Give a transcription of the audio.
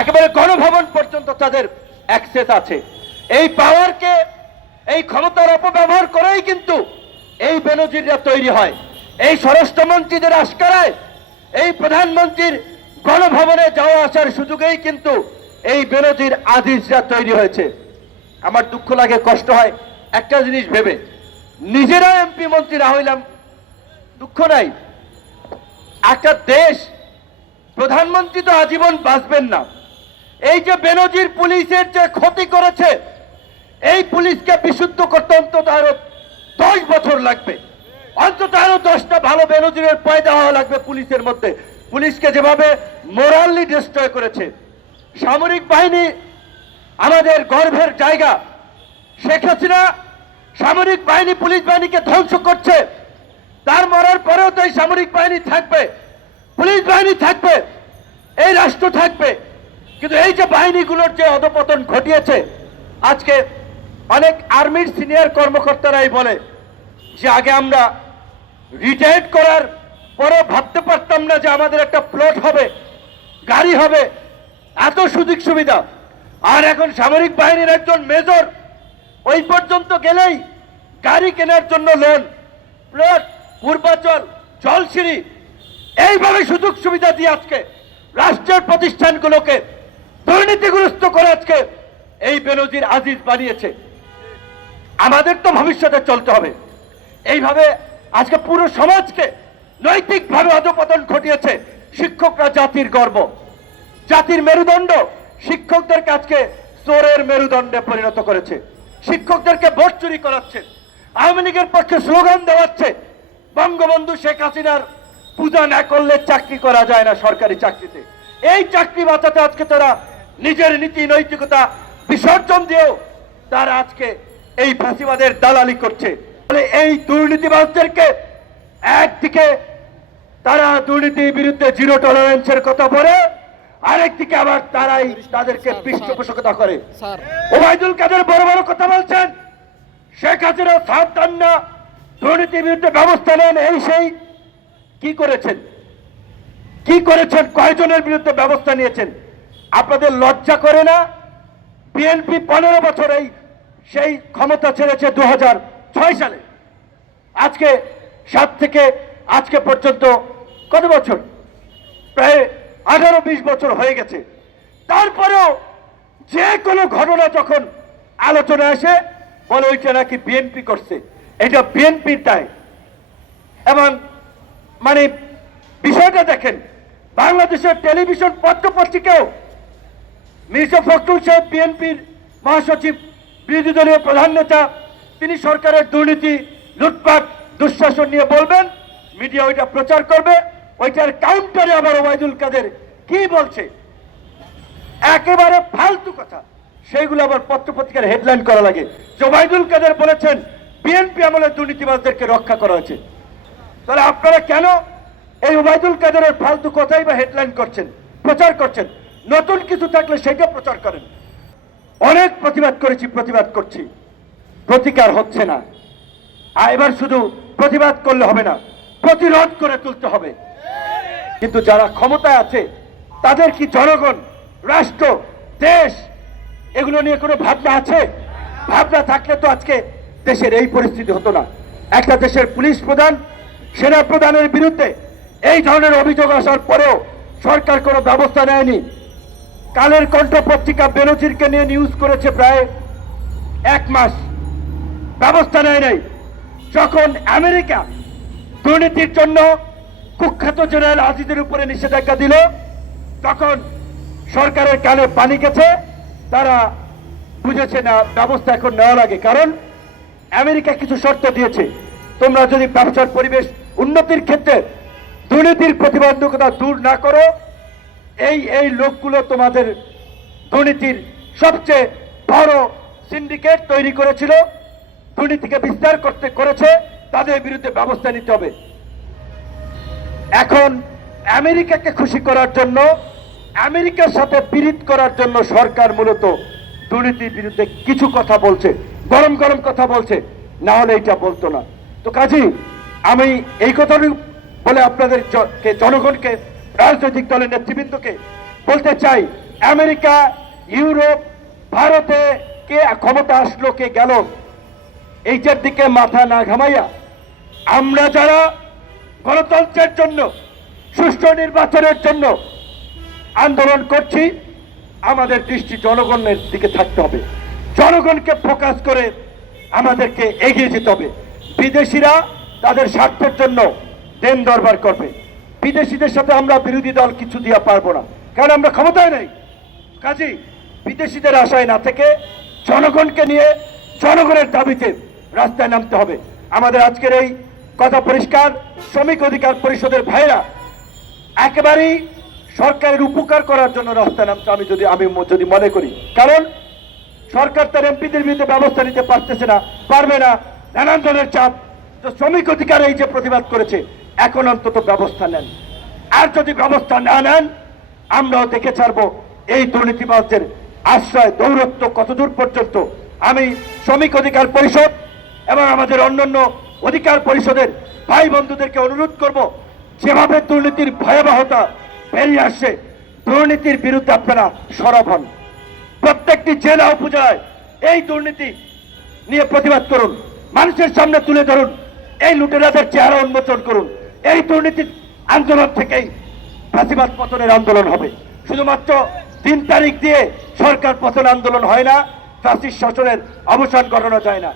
একেবারে গণভবন পর্যন্ত তাদের অ্যাক্সেস আছে। এই পাওয়ারকে, এই ক্ষমতার অপব্যবহার করেই কিন্তু এই বেনজিররা তৈরি হয়। এই স্বরাষ্ট্রমন্ত্রীদের আশকারায়, এই প্রধানমন্ত্রীর গণভবনে যাওয়া আসার সুযোগেই কিন্তু এই বেনজির আজিজরা তৈরি হয়েছে। আমার দুঃখ লাগে, কষ্ট হয় একটা জিনিস ভেবে, নিজেরা এমপি মন্ত্রীরা হইলাম, দুঃখ নাই। একটা দেশ, প্রধানমন্ত্রী তো আজীবন বাঁচবেন না। এই যে বেনজির পুলিশের যে ক্ষতি করেছে, এই পুলিশকে বিশুদ্ধ করতে অন্তত আরো 10 বছর লাগবে, অন্তত আরো 10টা ভালো বেনজিরের পয়দা হওয়া লাগবে পুলিশের মধ্যে। পুলিশকে যেভাবে মোরালি ডিস্ট্রয় করেছে, সামরিক বাহিনী আমাদের গর্বের জায়গা। শেখ হাসিনা সামরিক বাহিনী, পুলিশ বাহিনীকে ধ্বংস করছে। তার মরার পরেও তো এই সামরিক বাহিনী থাকবে, পুলিশ বাহিনী থাকবে, এই রাষ্ট্র থাকবে। কিন্তু এই যে বাহিনীগুলোর যে অধপতন ঘটিয়েছে, আজকে অনেক আর্মির সিনিয়র কর্মকর্তারাই বলে যে আগে আমরা রিটায়ার্ড করার পরে ভাবতে পারতাম না যে আমাদের একটা প্লট হবে, গাড়ি হবে, এত সুযোগ সুবিধা। আর এখন সামরিক বাহিনীর একজন মেজর ওই পর্যন্ত গেলেই গাড়ি কেনার জন্য লোন, প্লট, পূর্বাচল, জলসিঁড়ি, এইভাবে সুযোগ সুবিধা দিয়ে আজকে রাষ্ট্রের প্রতিষ্ঠানগুলোকে দুর্নীতিগ্রস্ত করে আজকে এই বেনজির আজিজ বানিয়েছে। আমাদের তো ভবিষ্যতে চলতে হবে। এইভাবে আজকে পুরো সমাজকে নৈতিকভাবে অধপতন ঘটিয়েছে। শিক্ষকরা জাতির গর্ব, জাতির মেরুদণ্ড, শিক্ষকদেরকে আজকে চোরের মেরুদণ্ডে পরিণত করেছে। শিক্ষকদেরকে ভোট চুরি করাচ্ছে, আওয়ামী লীগের পক্ষে স্লোগান দেওয়াচ্ছে। বঙ্গবন্ধু শেখ হাসিনার পূজা না করলে চাকরি করা যায় না সরকারি চাকরিতে। এই চাকরি বাঁচাতে আজকে তারা নিজের নীতি নৈতিকতা বিসর্জন দিয়েও তারা আজকে এই ফাঁসিবাদের দালালি করছে। এই দুর্নীতিবাজদেরকে একদিকে তারা দুর্নীতির বিরুদ্ধে জিরো টলারেন্সের কথা বলে, আরেকদিকে আবার তারাই তাদেরকে পৃষ্ঠপোষকতা করে। ওবায়দুল কাদের বড় বড় কথা বলছেন, শেখ হাসিনা সাবধান না, দুর্নীতির বিরুদ্ধে ব্যবস্থা নেন, এই সেই। কি করেছেন? কি করেছেন? কয়জনের বিরুদ্ধে ব্যবস্থা নিয়েছেন? আপনাদের লজ্জা করে না? বিএনপি 15 বছর সেই ক্ষমতা ছেড়েছে 2006 সালে। আজকে 7 থেকে আজকে পর্যন্ত কত বছর? প্রায় 18-20 বছর হয়ে গেছে। তারপরেও যে কোনো ঘটনা যখন আলোচনা আসে বলে ওইটা নাকি বিএনপি করছে, এটা বিএনপির দায়। এবং মানে বিষয়টা দেখেন, বাংলাদেশের টেলিভিশন পত্র পত্রিকাও মির্জা ফখরুল সাহেব, বিএনপির মহাসচিব, বিরোধী দলীয় প্রধান নেতা, তিনি সরকারের দুর্নীতি, লুটপাট, দুঃশাসন নিয়ে বলবেন, মিডিয়া ওইটা প্রচার করবে। ওইটার কাউন্টারে আবার ওবায়দুল কাদের কি বলছে, একেবারে ফালতু কথা, সেইগুলো আবার পত্রপত্রিকার হেডলাইন করা লাগে যে ওবায়দুল কাদের বলেছেন বিএনপি আমলে দুর্নীতিবাজদেরকে রক্ষা করা হয়েছে। তাহলে আপনারা কেন এই ওবায়দুল কাদেরের ফালতু কথাই বা হেডলাইন করছেন, প্রচার করছেন? নতুন কিছু থাকলে সেটা প্রচার করেন। অনেক প্রতিবাদ করেছি, প্রতিবাদ করছি, প্রতিকার হচ্ছে না। আর এবার শুধু প্রতিবাদ করলে হবে না, প্রতিরোধ করে তুলতে হবে। কিন্তু যারা ক্ষমতায় আছে তাদের কি জনগণ, রাষ্ট্র, দেশ এগুলো নিয়ে কোনো ভাবনা আছে? ভাবনা থাকলে তো আজকে দেশের এই পরিস্থিতি হতো না। একটা দেশের পুলিশ প্রধান, সেনা প্রধানের বিরুদ্ধে এই ধরনের অভিযোগ আসার পরেও সরকার কোনো ব্যবস্থা নেয়নি। কালের কণ্ঠ পত্রিকা বেনজিরকে নিয়ে নিউজ করেছে প্রায় 1 মাস, ব্যবস্থা নেয় নাই। যখন আমেরিকা দুর্নীতির জন্য কুখ্যাত জেনারেল আজিজের উপরে নিষেধাজ্ঞা দিল, তখন সরকারের কানে পানি গেছে, তারা বুঝেছে না ব্যবস্থা এখন নেওয়া লাগে। কারণ আমেরিকা কিছু শর্ত দিয়েছে, তোমরা যদি ব্যবসার পরিবেশ উন্নতির ক্ষেত্রে দুর্নীতির প্রতিবন্ধকতা দূর না করো, এই লোকগুলো তোমাদের দুর্নীতির সবচেয়ে বড় সিন্ডিকেট তৈরি করেছিল, দুর্নীতিকে বিস্তার করেছে, তাদের বিরুদ্ধে ব্যবস্থা নিতে হবে। এখন আমেরিকাকে খুশি করার জন্য, আমেরিকার সাথে পীড়িত করার জন্য সরকার মূলত দুর্নীতির বিরুদ্ধে কিছু কথা বলছে, গরম গরম কথা বলছে, না হলে এটা বলতো না। তো কাজেই আমি এই কথাটি বলে আপনাদের জনগণকে, রাজনৈতিক দলের নেতৃবৃন্দকে বলতে চাই, আমেরিকা, ইউরোপ, ভারতে কে ক্ষমতা আসলো কে গেল, এইটার দিকে মাথা না ঘামাইয়া আমরা যারা গণতন্ত্রের জন্য, সুষ্ঠু নির্বাচনের জন্য আন্দোলন করছি, আমাদের দৃষ্টি জনগণের দিকে থাকতে হবে। জনগণকে ফোকাস করে আমাদেরকে এগিয়ে যেতে হবে। বিদেশিরা তাদের স্বার্থের জন্য দেন দরবার করবে, বিদেশিদের সাথে আমরা বিরোধী দল কিছু দিয়া পারবো না, কারণ আমরা ক্ষমতায় নেই। কাজেই বিদেশিদের আশায় না থেকে জনগণকে নিয়ে জনগণের দাবিতে রাস্তায় নামতে হবে। আমাদের আজকের এই কথা পরিষ্কার, শ্রমিক অধিকার পরিষদের ভাইরা একেবারেই সরকারের উপকার করার জন্য রাস্তায় নামছে আমি যদি মনে করি। কারণ সরকার তার এমপিদের বিরুদ্ধে ব্যবস্থা নিতে পারতেছে না, পারবে না, নানান ধরনের চাপ। তো শ্রমিক অধিকার এই যে প্রতিবাদ করেছে, এখন অন্তত ব্যবস্থা নেন। আর যদি ব্যবস্থা না নেন, আমরাও দেখে ছাড়বো এই দুর্নীতিবাজদের আশ্রয় দৌরত্ব কতদূর পর্যন্ত। আমি শ্রমিক অধিকার পরিষদ এবং আমাদের অন্যান্য অধিকার পরিষদের ভাই বন্ধুদেরকে অনুরোধ করব, যেভাবে দুর্নীতির ভয়াবহতা বেরিয়ে আসছে, দুর্নীতির বিরুদ্ধে আপনারা সরব হন। প্রত্যেকটি জেলা উপজেলায় এই দুর্নীতি নিয়ে প্রতিবাদ করুন, মানুষের সামনে তুলে ধরুন, এই লুটেরাদের চেহারা উন্মোচন করুন। এই দুর্নীতির আন্দোলন থেকেই ফাঁসিবাদ পতনের আন্দোলন হবে। শুধুমাত্র 3 তারিখ দিয়ে সরকার পতন আন্দোলন হয় না, ফাঁসির শাসনের অবসান ঘটানো যায় না।